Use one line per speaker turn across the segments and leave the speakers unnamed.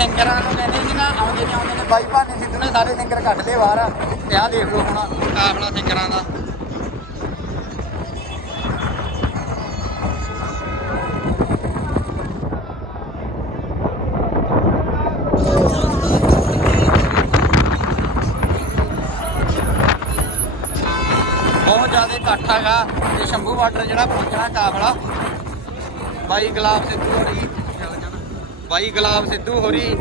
ਸਿੰਗਰਾਂ ਨੂੰ ਕਹਿੰਦੇ ਸੀ ਨਾ, ਆਉਂਦੇ ਨੇ ਆਉਂਦੇ ਨੇ। ਬਾਈ ਭਾਨੇ ਸਿੱਧੂ ਨੇ ਸਾਰੇ ਸਿੰਗਰ ਕੱਢ ਲਏ ਬਾਹਰ। ਤੇ ਆਹ ਦੇਖ ਲਓ ਹੁਣ ਕਾਫਲਾ ਸਿੰਗਰਾਂ ਦਾ। ਬਹੁਤ ਜ਼ਿਆਦਾ ਇਕੱਠ ਹੈਗਾ। ਤੇ ਸ਼ੰਭੂ ਬਾਰਡਰ ਜਿਹੜਾ ਪਹੁੰਚਣਾ ਕਾਫਲਾ। ਬਾਈ ਗੁਲਾਬ ਸਿੱਧੂ ਹੋਰੀ ਬਾਈ ਗੁਲਾਬ ਸਿੱਧੂ ਹੋਰੀ।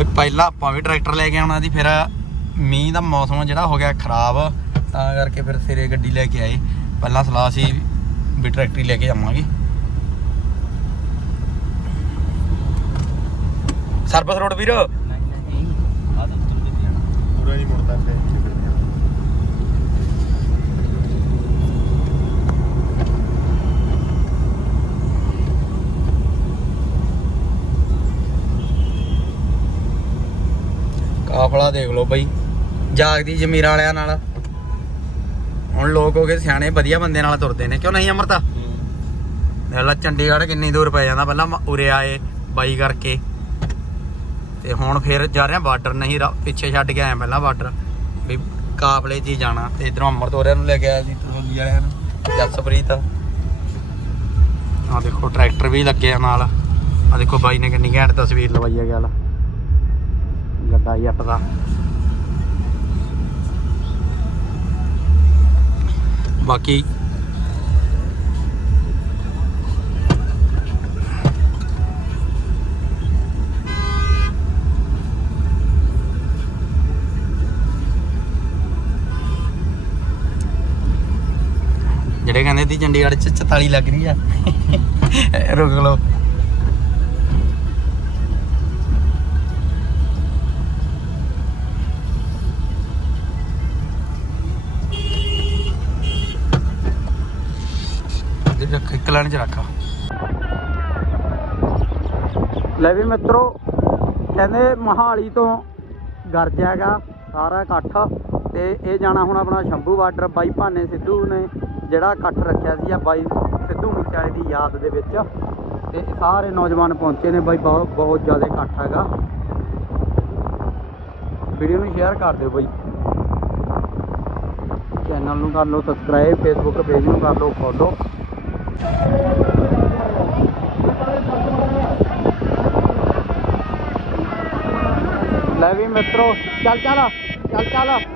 ਓਏ ਪਹਿਲਾਂ ਆਪਾਂ ਵੀ ਟਰੈਕਟਰ ਲੈ ਕੇ ਆਉਣਾ ਸੀ ਫਿਰ ਮੀਂਹ ਦਾ ਮੌਸਮ ਜਿਹੜਾ ਹੋ ਗਿਆ ਖਰਾਬ ਤਾਂ ਕਰਕੇ ਫਿਰ ਸਿਰੇ ਗੱਡੀ ਲੈ ਕੇ ਆਏ। ਪਹਿਲਾਂ ਸਲਾਹ ਸੀ ਵੀ ਟਰੈਕਟਰ ਹੀ ਲੈ ਕੇ ਜਾਵਾਂਗੇ। ਸਰਵਿਸ ਰੋਡ ਵੀਰ?
ਪੂਰਾ ਨਹੀਂ ਮੁੜਦਾ ਤੇ
ਕਾਫਲਾ ਦੇਖ ਲਓ ਬਈ। ਜਾਗਦੀ ਜ਼ਮੀਰ ਵਾਲਿਆਂ ਨਾਲ। ਹੁਣ ਲੋਕ ਹੋ ਗਏ ਸਿਆਣੇ ਵਧੀਆ ਬੰਦੇ ਨਾਲ ਤੁਰਦੇ ਨੇ। ਕਿਉਂ ਨਹੀਂ ਅਮਰਤਾ? ਲਾ ਚੰਡੀਗੜ੍ਹ ਕਿੰਨੀ ਦੂਰ ਪੈ ਜਾਂਦਾ। ਪਹਿਲਾਂ ਉਰੇ ਆਏ ਬਾਈ ਕਰਕੇ। ਤੇ ਹੁਣ ਫਿਰ ਜਾ ਰਹੇ ਆ ਬਾਰਡਰ। ਨਹੀਂ ਪਿੱਛੇ ਛੱਡ ਕੇ ਆਏ ਪਹਿਲਾਂ ਬਾਰਡਰ। ਵੀ ਕਾਫਲੇ 'ਚ ਹੀ ਜਾਣਾ। ਤੇ ਇਧਰੋਂ ਅਮਰਤੋਰਿਆਂ ਨੂੰ ਲੈ ਕੇ ਆਇਆ ਸੀ ਤਸੋਲੀ ਵਾਲਿਆਂ ਨੂੰ। ਜਸਪ੍ਰੀਤ। ਆ ਦੇਖੋ ਟਰੈਕਟਰ ਵੀ ਲੱਗੇ ਆ ਨਾਲ। ਆ ਦੇਖੋ ਬਾਈ ਨੇ ਕਿੰਨੀ ਘੈਂਟ ਤਸਵੀਰ ਲਵਾਈ ਆ ਗੱਲ ਗੱਡਾ ਜੱਟ ਦਾ ਬਾਕੀ ਜਿਹੜੇ ਕਹਿੰਦੇ ਸੀ ਚੰਡੀਗੜ੍ਹ ਚ 44 ਲੱਗ ਰਹੀ ਆ, ਰੁਕ ਲਓ। ਇੱਕ ਲਾਈਨ ਚ ਰੱਖ ਲੈ ਵੀ ਮਿੱਤਰੋ, ਕਹਿੰਦੇ ਮਹਾਲੀ ਤੋਂ ਗਰਜ ਹੈਗਾ, ਸਾਰਾ ਇਕੱਠ। ਤੇ ਇਹ ਜਾਣਾ ਹੁਣ ਆਪਣਾ ਸ਼ੰਭੂ ਬਾਰਡਰ, ਬਾਈ ਭਾਨੇ ਸਿੱਧੂ ਨੇ ਜਿਹੜਾ ਇਕੱਠ ਰੱਖਿਆ ਸੀ ਆ, ਬਾਈ ਸਿੱਧੂ ਮੂਸੇਵਾਲੇ ਦੀ ਯਾਦ ਦੇ ਵਿੱਚ। ਤੇ ਸਾਰੇ ਨੌਜਵਾਨ ਪਹੁੰਚੇ ਨੇ ਬਾਈ, ਬਹੁਤ ਬਹੁਤ ਜ਼ਿਆਦਾ ਇਕੱਠ ਹੈਗਾ। ਵੀਡੀਓ ਨੂੰ ਸ਼ੇਅਰ ਕਰ ਦਿਓ ਬਾਈ। ਚੈਨਲ ਨੂੰ ਕਰ ਲਓ ਸਬਸਕ੍ਰਾਈਬ ਫੇਸਬੁੱਕ ਪੇਜ ਨੂੰ ਕਰ ਲਓ ਫੋਲੋ ਲੈ ਵੀ ਮਿੱਤਰੋ ਚੱਲ ਚੱਲ ਚੱਲ ਚੱਲ।